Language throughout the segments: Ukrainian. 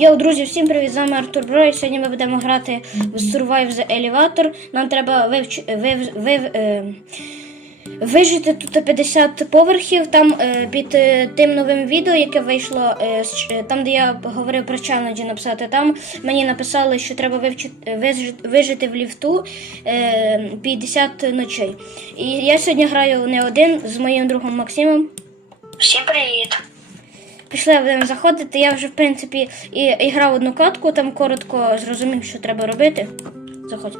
Йоу, друзі, всім привіт! З вами Артур Бро. І сьогодні ми будемо грати в Survive the Elevator. Нам треба вивч... вив... Вив... е, вижити тут 50 поверхів. Там е, під е, тим новим відео, яке вийшло, з там, де я говорив про челенджі написати, там мені написали, що треба вивчи... е, вижити... вижити в ліфту е, 50 ночей. І я сьогодні граю не один з моїм другом Максимом. Всім привіт! Пішли будемо заходити. Я вже, в принципі, і, і грав одну катку, там коротко зрозумів, що треба робити. Заходь.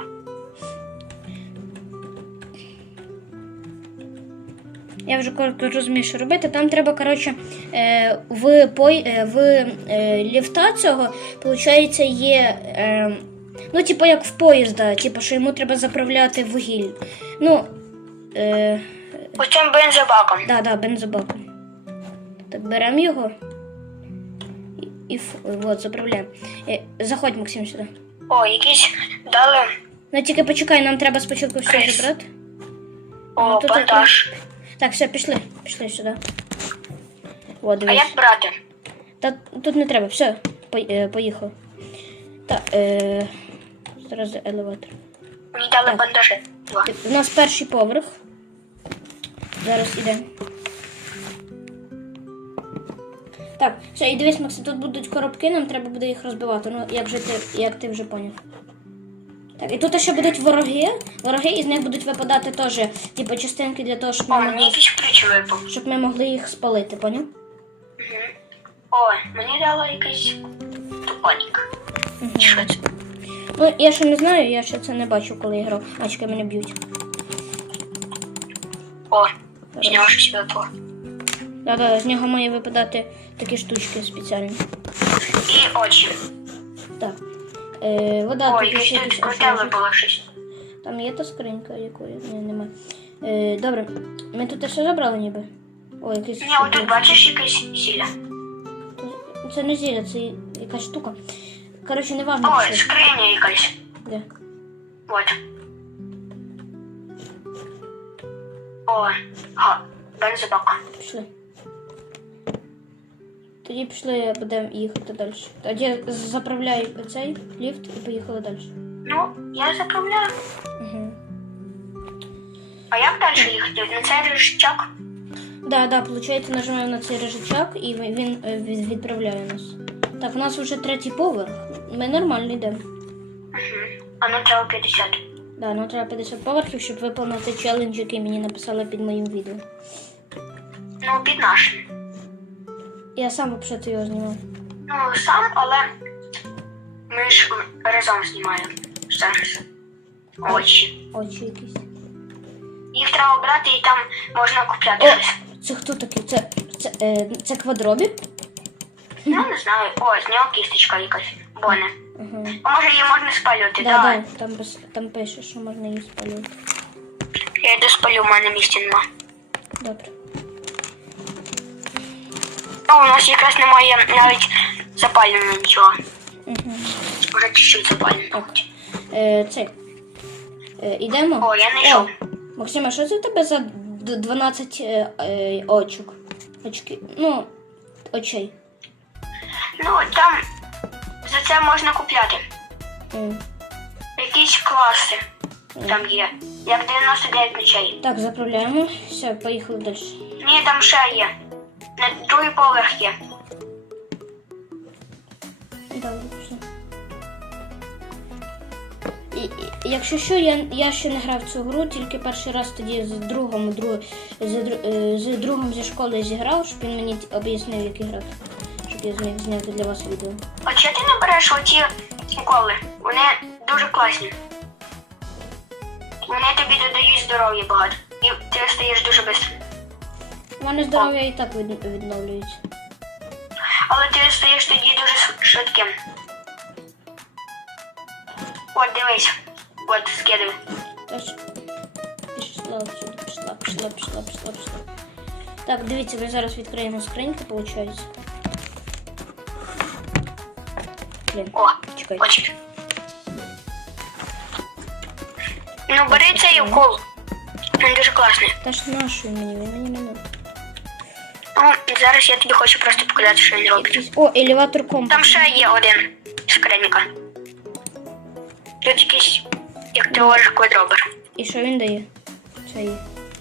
Я вже коротко зрозумів, що робити. Там треба, коротше, е, в, пой, е, в е, ліфта цього, виходить, є. Ну, типу, як в поїзда, типу, що йому треба заправляти вугіль. Ну, е, цьому бензобаком. Да, да, бензобаком. Так, беремо його. І, і от, заправляємо. Е, Заходь, Максим, сюди. О, якісь дали. Ну тільки почекай, нам треба спочатку все Крис. забрати. О, Ну, тут бандаж. Так, все, пішли. Пішли сюди. О, А як брати? Та тут не треба, все, е, поїхав. Так, е, зараз елеватор. Мені дали Так. бандажі. Два. У нас перший поверх. Зараз іде. Так, все, і дивись, Максим, тут будуть коробки, нам треба буде їх розбивати. Ну, як же ти, як ти вже поняв. Так, і тут ще будуть вороги. Вороги, і з них будуть випадати теж, типу, частинки для того, щоб О, ми, мені могли, якийсь ключ випав. щоб ми могли їх спалити, поняв? О, мені дали якийсь тупонік. Що це? Ну, я ще не знаю, я ще це не бачив, коли я грав. А, чекай, мене б'ють. О, з нього щось випало. Да-да, з нього має випадати такі штучки спеціальні. І очі. Так. Е, вода О, тут ще якісь круте ошибки. щось. Там є та скринька, якої Ні, немає. Е, добре, ми тут все забрали ніби. О, якийсь. Ні, отут бачиш якесь сілля. Це не зілля, це якась штука. Коротше, не важно. О, пішли. скриня якась. Де? От. О, га, бензобак. Пішли. Тоді пішли, будемо їхати далі. Тоді заправляй цей ліфт і поїхали далі. Ну, я заправляю. Угу. А як далі їхати? На цей рычаг? Да, да, получається, нажимаємо на цей режичок і він е, від- відправляє нас. Так, у нас вже третій поверх. Ми нормально йдемо. Угу. А нам треба 50. Да, нам треба 50 поверхів, щоб виконати челендж, який мені написали під моїм відео. Ну, під нашим. Я сам взагалі його знімав. Ну, сам, але ми ж разом знімаємо зараз. Очі. Очі якісь. Їх треба брати і там можна купляти О! щось. Це хто такий? Це, це, е, це квадробі? Ну, не знаю. О, з нього кісточка якась. Боне. Ага. А може її можна спалювати? Да, Давай. да, там, там пише, що можна її спалювати. Я йду спалю, в мене місця нема. Добре. О, у нас якраз немає навіть запалення нічого. Угу. Вже чуть-чуть запалено. Е, це. Е, ідемо. О, я не знайшов. Максима, що це в тебе за д- 12 е, е, очок? Очки. Ну, очей. Ну, там за це можна купляти. М. Якісь класи там є. Як 99 ночей. Так, заправляємо. Все, поїхали далі. Ні, там ще є. На другий поверх є. Добре, пішли. І, і, якщо що, я, я ще не грав цю гру, тільки перший раз тоді з другом, друг, з, дру- е, з другом зі школи зіграв, щоб він мені об'яснив, як грати. Щоб я зміг зняти для вас відео. А чого ти не береш оці уколи? Вони дуже класні. Вони тобі додають здоров'я багато. І ти стаєш дуже швидко. У мене здоров'я і так від, відновлюється. Але ти стаєш тоді дуже ш- швидким. От дивись. От скидаю. Тож, пішла отсюди, пішла, пішла, пішла, пішла, пішла. Так, дивіться, ми зараз відкриємо скриньку, виходить. Блін, О, чекай. очі. Ну, бери цей укол. Він дуже класний. Та ж нашу мені, він мені не надо. Зараз я тобі хочу просто показати, що він робить. О, елеватор компас. Там ще є один скринька. Тут якийсь, як ти говориш, квадробер. І що він дає? Це є.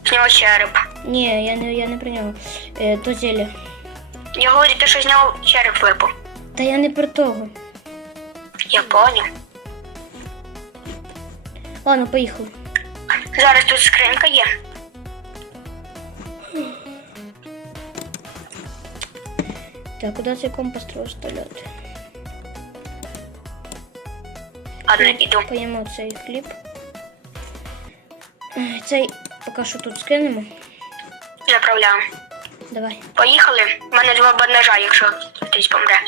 З нього череп. Ні, я не, я не про нього. Е, то зілля. Я говорю, те, що з нього череп випав. Та я не про того. Я поняв. Ладно, поїхали. Зараз тут скринька є. Так, куди цей компас треба вставляти? Поїмо цей хліб. Е, Цей поки що тут скинемо. Заправляю. Давай. Поїхали. У мене два бандажа, якщо хтось помре.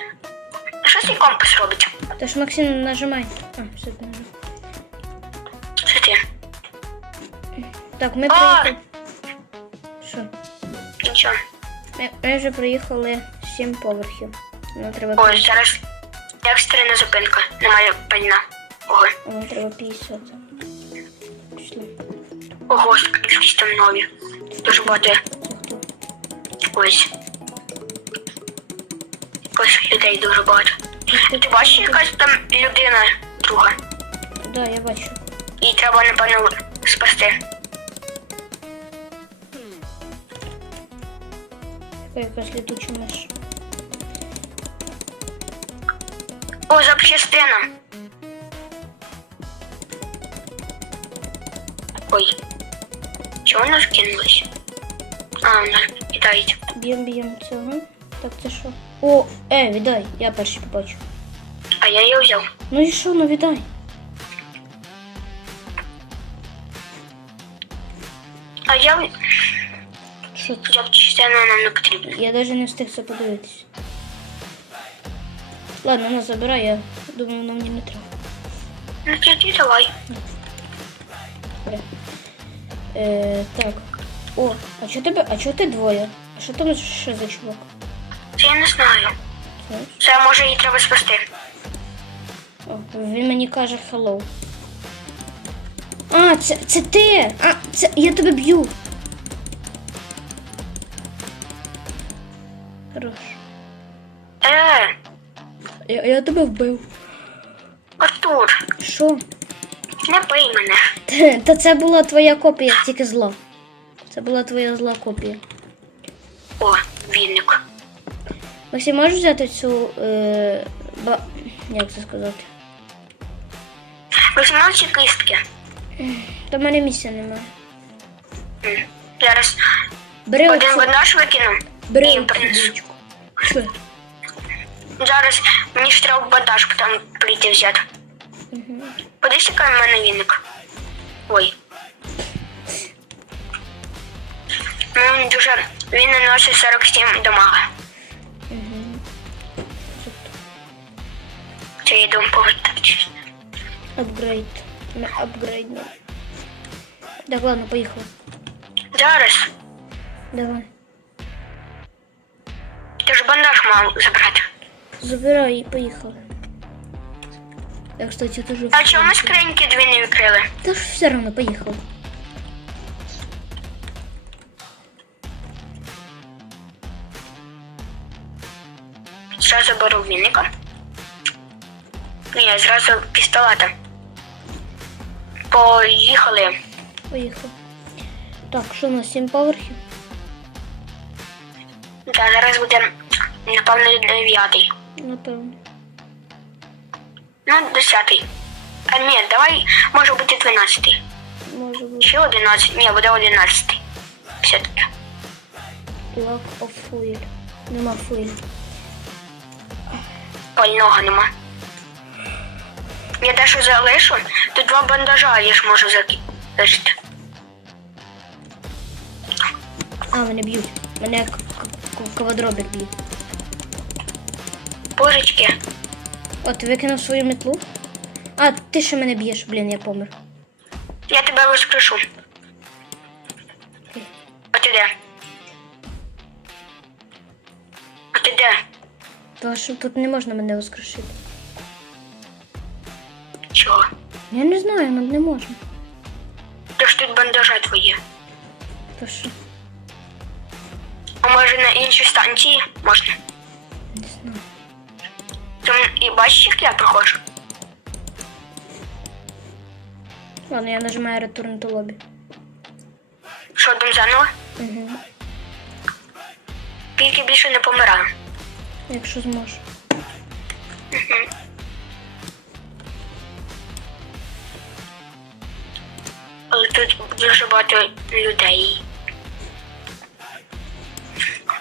Що цей компас робить? Та ж Максим нажимай. А, все ти нажав. Що ти? Так, ми приїхали. Що? Нічого. Ми, ми вже проїхали 7 поверхів. Нам треба, Ой, зараз екстрена зупинка. Немає пальна. Ого. нам треба 50. Пішли. Ого, якісь там нові. Дуже багато. Ось. Ось людей дуже багато. Ти бачиш, якась там людина друга. Да, я бачу. Їй треба, напевно, спасти. Якась літуча миш. О, запчастина. Ой. Чого вона скинулась? А, вона кидають. Б'єм, б'єм цього. Так, це що? О, е, віддай, я перший побачу. А я її взяв. Ну і що, ну віддай. А я Що це? запчастина нам не потрібна. Я навіть не встиг це подивитися. Ладно, на забирай, я думаю, мені не треба. Ну тоді давай. Е, так. О, а чого тебе. А чого ти двоє? А що там ще за чувак? Це я не знаю. Знаєш? Це може її треба спасти. О, він мені каже hello. А, це, це ти! А, це я тебе б'ю. Хорош. Е, Я, я тебе вбив. Артур, Що? не бий мене. Та це була твоя копія, тільки зла. Це була твоя зла копія. О, вінник. Максим, можеш взяти цю. Е, ба... Як це сказати? 18 кистки. Та в мене місця немає. М. Зараз Бери один оцю. бандаж викину. Бери і оцю принесу. Що? Зараз мені ж треба бандаж потім прийти взяти. Угу. Подивись, який в мене віник. Ой. Ну, він дуже. Він наносить 47 дамага. Угу. Це я йду повертатись. Апгрейд. Ми апгрейднули. Так, ладно, поїхали. Зараз. Давай. Ти ж бандаж мав забрати. Забирай і поїхали. Я, кстати, теж... А чому ми скриньки дві не відкрили? Та ж все одно поїхали. Зразу беру вінника. Ні, зразу пістолета. Поїхали. Поїхали. Так, що у нас 7 поверхів? Та зараз буде, напевно, дев'ятий. Напевно. Ну, десятий. А ні, давай може бути дванадцятий. Може бути. Чи одинадцятий? Ні, буде одинадцятий. Все-таки. Lack of fuel. Нема fuel. Пального нема. Я дещо залишу, тут два бандажа я ж можу залишити. А, мене б'ють. Мене к- к- к- квадробір б'є. Божечки. О, ти викинув свою метлу? А, ти ще мене б'єш, блін, я помер. Я тебе воскрешу. А ти де? А ти де? Що тут не можна мене воскрешити. Чого? Я не знаю, нам не можна. Та ж тут бандажа твої. Та що? А А може на іншій станції можна? І бачиш, як я проходжу? Ладно, я нажимаю return to lobby. Що там заново? Угу. Тільки більше не помираю. Якщо зможу. Але тут дуже багато людей.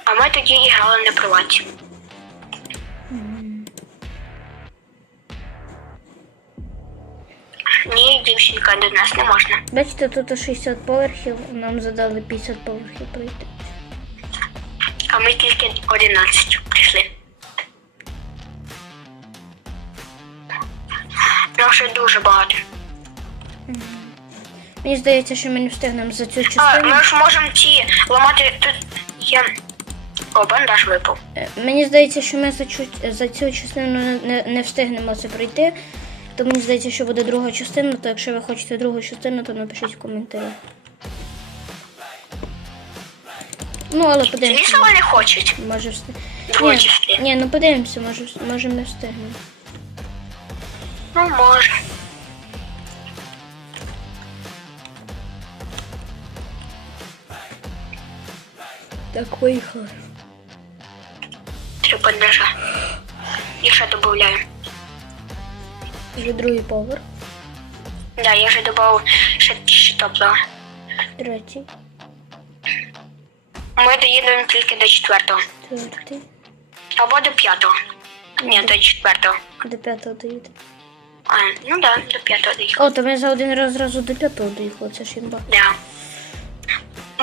А ми тоді і грали на приваті. Ні, дівчинка, до нас не можна. Бачите, тут 60 поверхів, нам задали 50 поверхів пройти. А ми тільки 11 прийшли. Нам ще дуже багато. Мені здається, що ми не встигнемо за цю А, частину. ми ж можемо ці ламати тут є. О, бандаж випав. Е, Мені здається, що ми за цю, за цю частину не, не встигнемо це пройти. То мені здається, що буде друга частина, то якщо ви хочете другу частину, то напишіть в коментарях. Ну, але подивимося. Звісно, вони хочуть. Може встиг. Ні, ні, ну подивимося, може, може ми встигнемо. Ну, може. Так, поїхали. Три бандажа. Я ще додаю. Вже другий поверх, Да, я вже додав ще, ще топлива. третій, Ми доїдемо тільки до четвертого. четвертий, Або до п'ятого. Ні, до четвертого. до п'ятого доїде. А, ну да, до п'ятого доїхав. О, то ми за один раз зразу до п'ятого доїхали, це ж імба. Да.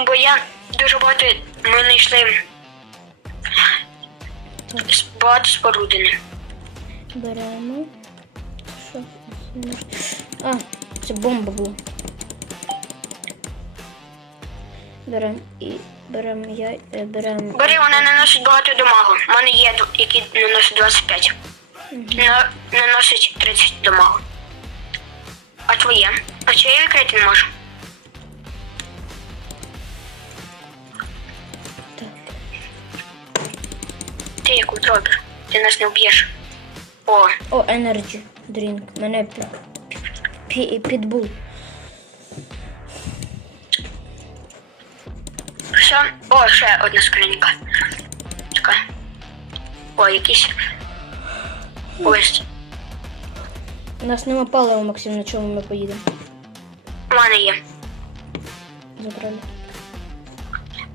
Бо я дуже багато ми знайшли с- багато спорудини. Беремо. А, це бомба була. Беремо і беремо я, е, беремо. Бери, вона наносить багато дамагу. У мене є, які наносять 25. На, наносить 30 дамагу. А твоє? А чи я відкрити не можу? Так. Ти як утробір. Ти нас не вб'єш. О, О, Energy Drink. Мене пі, пі, підбул. все. О, ще одна скринька. Чекай. О, якийсь. Ось. У нас нема палива, Максим, на чому ми поїдемо. У мене є. Забрали.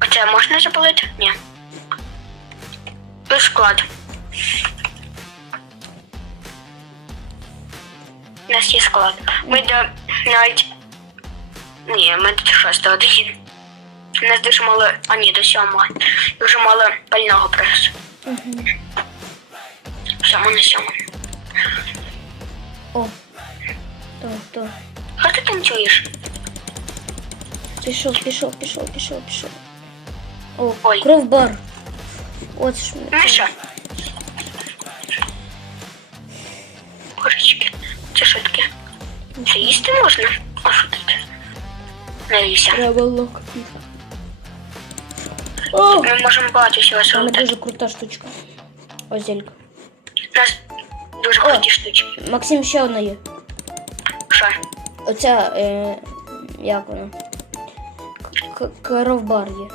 Оце можна запалити? Ні. Тут склад. У нас є склад. Ми до навіть. Ні, ми до шостого доїдемо. У нас дуже мало. А ні, до сьомого. Дуже мало пального просто. Угу. На сьому. О. То, то. Що ти танцюєш? Пішов, пішов, пішов, пішов, пішов. О, Ой. кровбар. От ж ми. Ну що? Курочки. Це що таке? Це їсти можна? А що тут? Навівся. Треба локти. О! Ми можемо багато всього Саме зробити. дуже крута штучка. Ось зелька. У нас дуже круті штучки. Максим, ще одна є. Що? Оця, е, як вона? К- Коровбар є.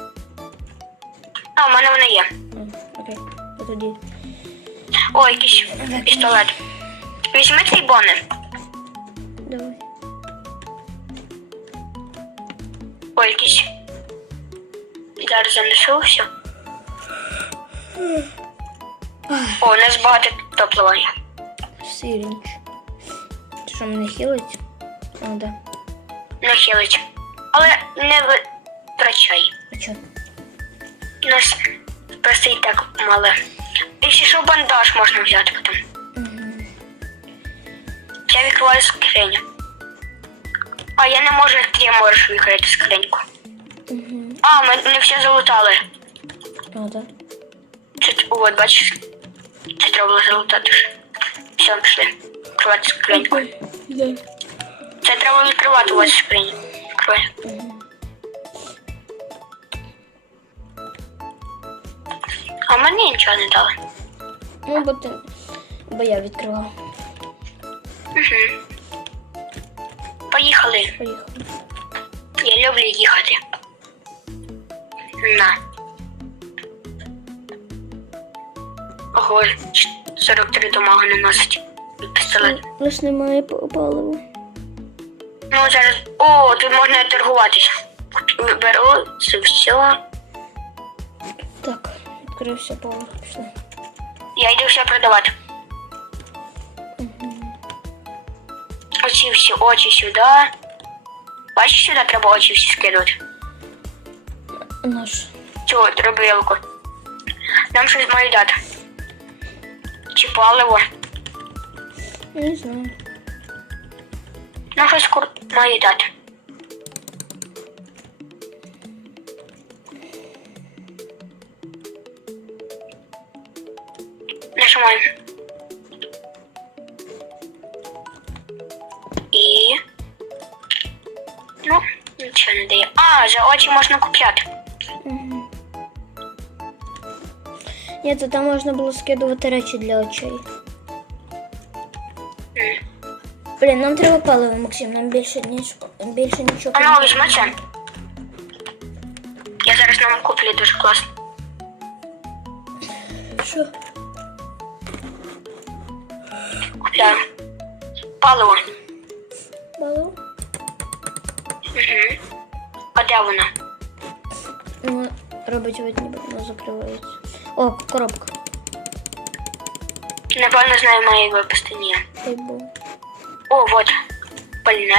А, у мене вона є. Окей. А Тоді. О, якийсь пістолет. Візьми цей бони. Давай. Якийсь. Зараз занесу все. О, у нас багато топлива є. Сирінч. Це що мене хилить? О, да. Нахилить. Але не витрачай. А чо? У нас просто і так мало. Якщо що, бандаж можна взяти потім. Я відкриваю скриню. А я не можу, як ти можеш відкрити скриньку. Мгм. А, ми не все залутали. А, да. Це, от, бачиш? Це треба було залутати. Все, пішли. Відкривати скриньку. Да. Це треба відкривати у вас скриню. Відкривай. А мені нічого не дали. Ну, бо ти. Бо я відкривав. Угу. Поїхали. Поїхали. Я люблю їхати. На. Ого, 43 домага не носить. Пістолет. Лиш немає п- палива. Ну, зараз. О, тут можна торгуватися. Беру це все. Так, відкрився поверх, пішли. Я йду все продавати. Оці всі очі сюди. Бачиш, сюди треба очі всі скидувати. Наш. Цю дробилку. Нам щось мають дати. Чи паливо. Не знаю. Нам щось кур... мають дати. Нажимаємо. нічого не дає. А, за очі можна купляти. Угу. Ні, то там можна було скидувати речі для очей. М. Блін, нам треба паливо, Максим, нам більше, ніч... більше нічого. А ну, візьми це. Я зараз нам куплю дуже класно. Що? Купляю. Паливо? А де вона? Ну, робить вид, ніби воно закривається. О, коробка. Напевно, знаю мої випусти. Ні. Хай був. О, вот. Пальне.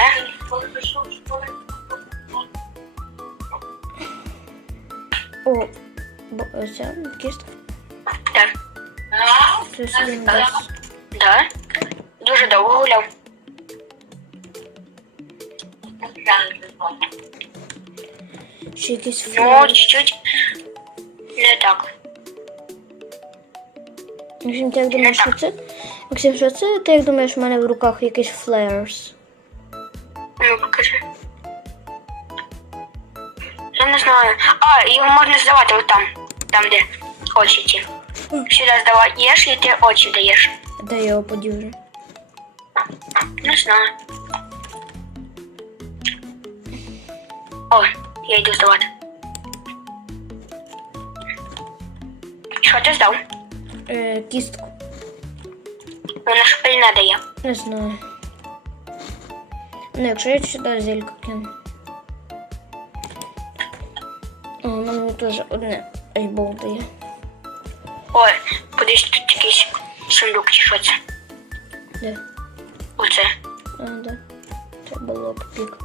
О, бо оця кістка. Так. Плюс один десь. Да? Дуже довго гуляв. Ще якийсь Ну, чуть-чуть не так. Максим, ти як думаєш, що це? Максим, що це? Ти як думаєш, в мене в руках якийсь флеерс? Ну, покажи. Я не знаю. А, його можна здавати отам. Там, Там, де очі ті. Сюди здаваєш і ти очі даєш. Де я його подів вже? Не знаю. О, я йду здавати. Що ти здав? Е, кістку. Вона ж пильне дає. Не знаю. Ну, якщо я сюди зельку кину. О, на мені теж одне альбом дає. Ой, кудись тут якийсь сундук чи що це. Де? Оце. А, да. Це було б пік.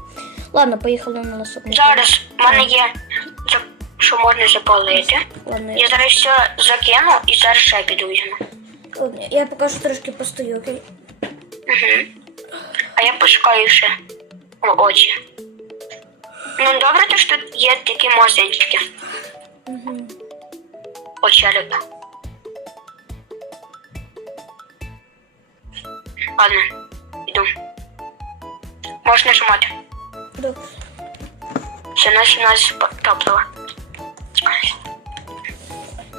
Ладно, поїхали на наступний. Зараз в мене є, що можна запалити. Ладно, Я зараз все закину і зараз ще піду візьму. ладно, я поки що трошки постою, окей? Угу. А я пошукаю ще о, очі. Ну добре, то що тут є такі мозинчики. Угу. Очі. Ладно, іду. Можеш нажимати. Добре. Все, на 17 топлива.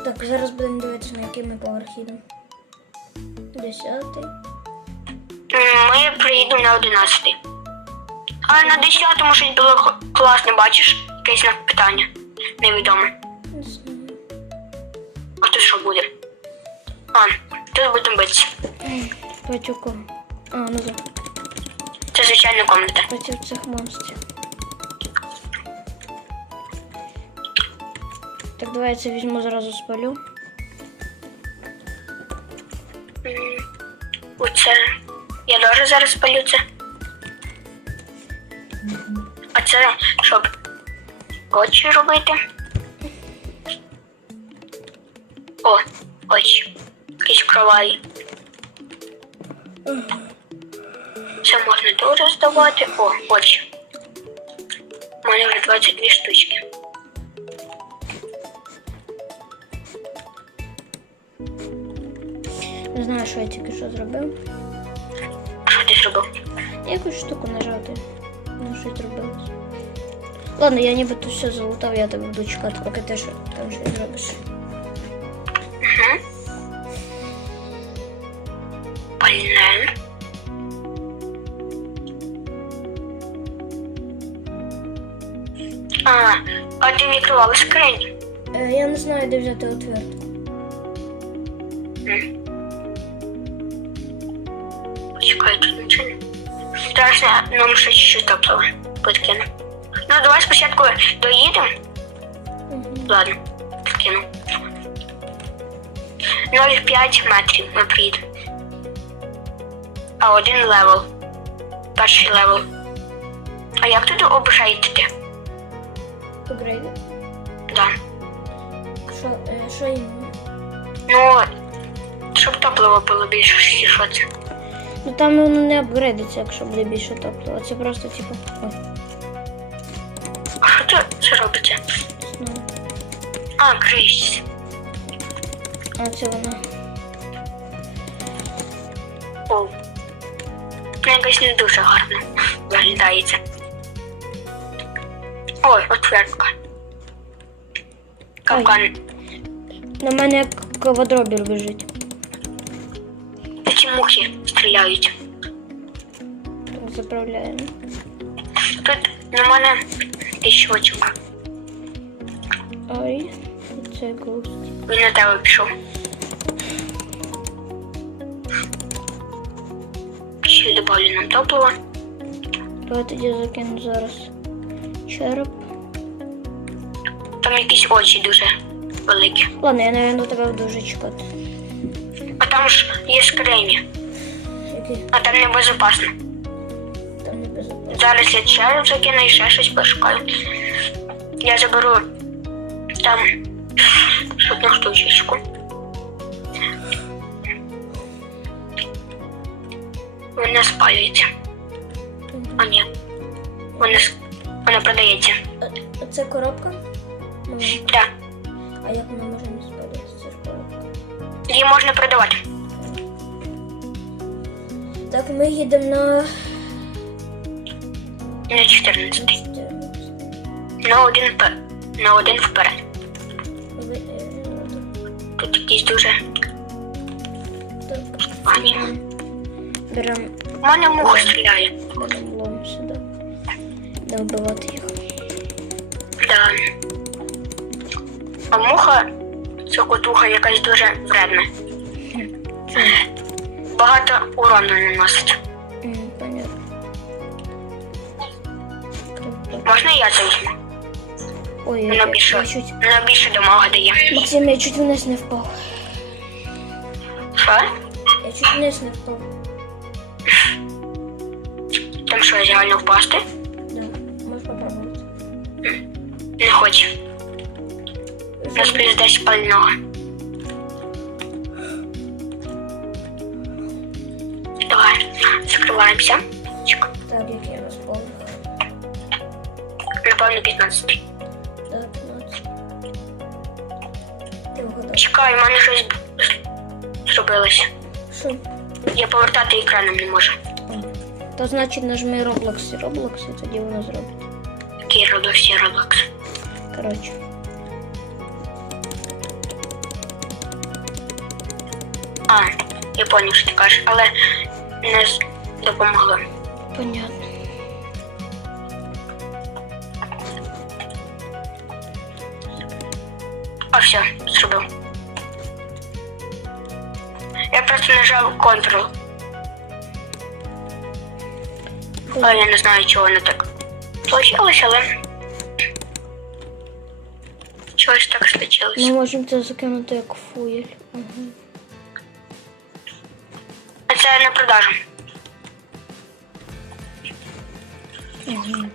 Так, зараз будемо дивитися, на який ми поверх їдемо. Десятий. Ми приїдемо на 11. А на 10 щось було класне, бачиш? Якесь на питання. Невідоме. А тут що буде? А, тут будемо битися. Проти? А, ну так. Це звичайна комната. Проти цих монстрів. Так, давай я це візьму зразу спалю. Оце. Я теж зараз палю це. А це щоб очі робити. О, очі. Якісь кроваві. Це можна дуже здавати. О, очі. У мене вже 22 штучки. не знаю, що я тільки що зробив. Що ти зробив? Я якусь штуку нажати. Ну, щось зробилось. Ладно, я нібито все залутав, я тебе буду чекати, поки ти що там щось зробиш. Угу. Блін. А, а ти відкривала скринь? Е, Я не знаю, де взяти отвертку. Mm. Зараз я нам ще чуть-чуть топлива подкину. Ну, давай спочатку доїдемо. Ладно, подкину. 0,5 метрів ми приїдемо. А один левел. Перший левел. А як туди обжейтити? Апгрейди. Да. Що, е, що іменно? Ну, щоб топливо було більше, чи що це. Ну там воно не апгрейдиться, якщо буде більше топлива. Це просто типу. Ой, А що це, це робиться? А, крись. А це вона. О. Ну, якось не дуже гарно виглядається. Ой, отвертка. Капкан. На мене як квадробір біжить. Такі мухи стріляють. Так, Заправляємо. Тут на мене піщочок. Ой, це гост. Він на тебе пішов. Ще добавлю нам топливо. Давай тоді закину зараз череп. Там якісь очі дуже великі. Ладно, я, наверное, тебе дуже чекати. Там ж є скрині, а там небезпечно. там не безпечно. Зараз я череп закину і ще щось пошукаю. Я заберу там одну штучечку. Вона спалюється. А ні. Вона, вона продається. Це коробка? Так. а як вона може не Її можна продавати. Так, ми їдемо на На 14. 14. На один пе- на один вперед. Ви- е, Тут якісь дуже так, погані. Беремо У мене муха стріляє. лом сюди. Не вбивати їх. Да. А муха це котуха якась дуже вредна. Багато урону наносить. Понятно. Можна я це візьму? Ой, я, більше, я чуть... вона більше дамага дає. Максим, я чуть вниз не впав. Що? Я чуть вниз не впав. Там що, реально впасти? Да, можеш попробувати. Не хочу. У нас плюс 10 пального. Давай, закриваємося. Чек. Так, який у нас поверх? Напевно, 15. Так, 15. Ти вгадав. Чекай, у мене щось зробилося. Що? Я повертати екраном не можу. То значить нажми Roblox і Roblox, і тоді воно зробить. Який роблю всі Roblox. Коротше. А, я поняв, що ти кажеш, але не допомогло. Понятно. А все, зробив. Я просто нажав Ctrl. Але я не знаю, чого воно так получилось, але чогось так случилось. Ми можемо це закинути як фуєль. Угу. А це на продажу. Угу.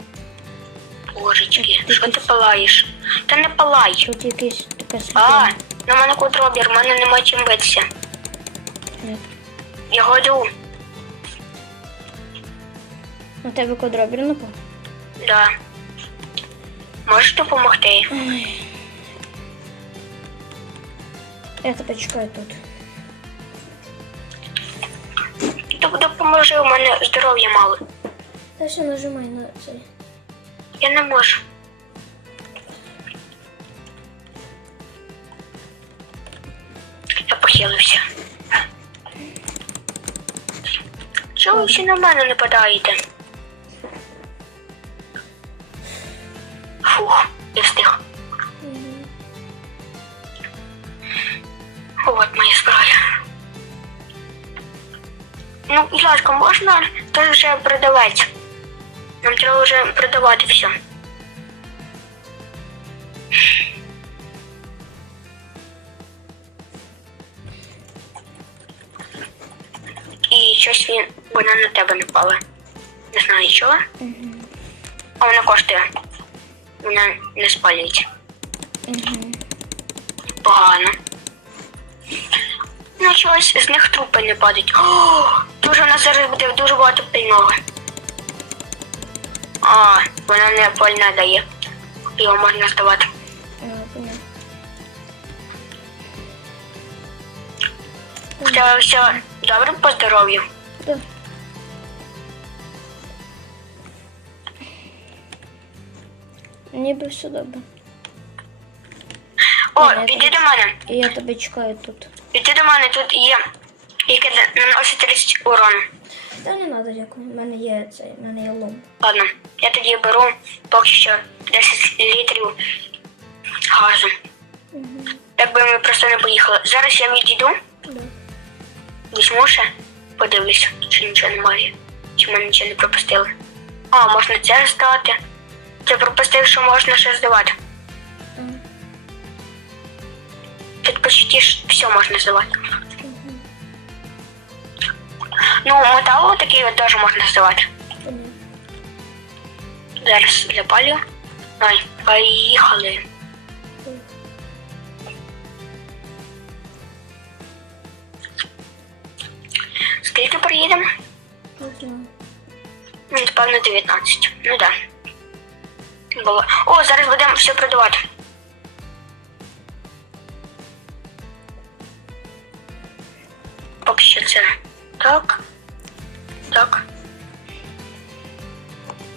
Божечки, що ти палаєш? Та не палай. Тут якийсь така А, на мене кудробір, в мене нема чим битися. Я горю, На тебе квадробір напав? да. Можеш допомогти? Ой. Я тебе чекаю тут. Допоможи, у мене здоров'я мало. Та ще нажимай на цей. Я не можу. Я похилився. Чого ви всі на мене нападаєте? Фух, я встиг. Ну, будь ласка, можна той вже продавець? Нам треба вже продавати все. І щось він вона на тебе напала. Не знаю чого. А вона коштує. Вона не спалюється. Погано. Ну, чогось з них трупи не падають. О, дуже у нас зараз буде дуже багато пильного. А, вона не пальне дає. Його можна здавати. А, понятно. Все добре по здоров'ю. Да. Ніби все добре. О, Ні, іди до мене. Я тебе чекаю тут. Іди до мене, тут є, яке наносить 30 урон. Та не треба, дякую. У мене є цей, у мене є лом. Ладно, я тоді беру поки що 10 літрів газу. Так би ми просто не поїхали. Зараз я відійду, Да. візьму ще, подивлюся, чи нічого немає, чи ми нічого не пропустили. А, можна це здати. Ти пропустив, що можна ще здавати. Тут почти все можна здавати. Ну, металу такий от теж можна здавати. Зараз запалю. Ай, поїхали. Скільки приїдемо? Ну, Напевно, 19. Ну. Да. Було. О, зараз будемо все продавати. Поки що так. Так.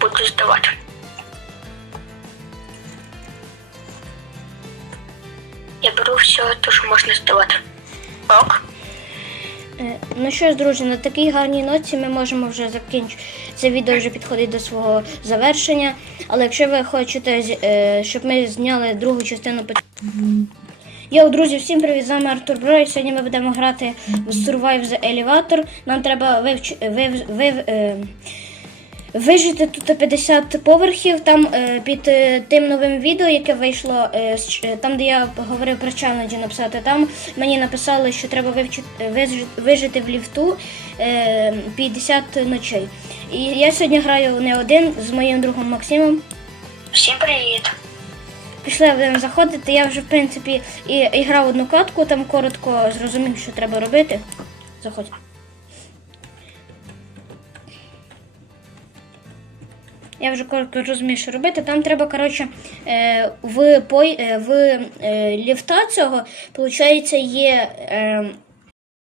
Буду здавати. Я беру все, те, що можна здавати. Ок. Е, Ну що ж, друзі, на такій гарній ноті ми можемо вже закінчити. Це відео вже підходить до свого завершення. Але якщо ви хочете, е, щоб ми зняли другу частину Йоу, друзі, всім привіт! З вами Артур Бро. І сьогодні ми будемо грати в Survive the Elevator. Нам треба вивч... вив... Вив... е, вижити тут 50 поверхів. Там е, під е, тим новим відео, яке вийшло, там, де я говорив про челенджі написати, там мені написали, що треба вивчити, вижити, в ліфту е, 50 ночей. І я сьогодні граю не один з моїм другом Максимом. Всім привіт. Пішли будемо заходити. Я вже, в принципі, і, і грав одну катку, там коротко зрозумів, що треба робити. Заходь. Я вже коротко розумію, що робити. Там треба, коротше, е, в, е, в е, ліфта цього, виходить, є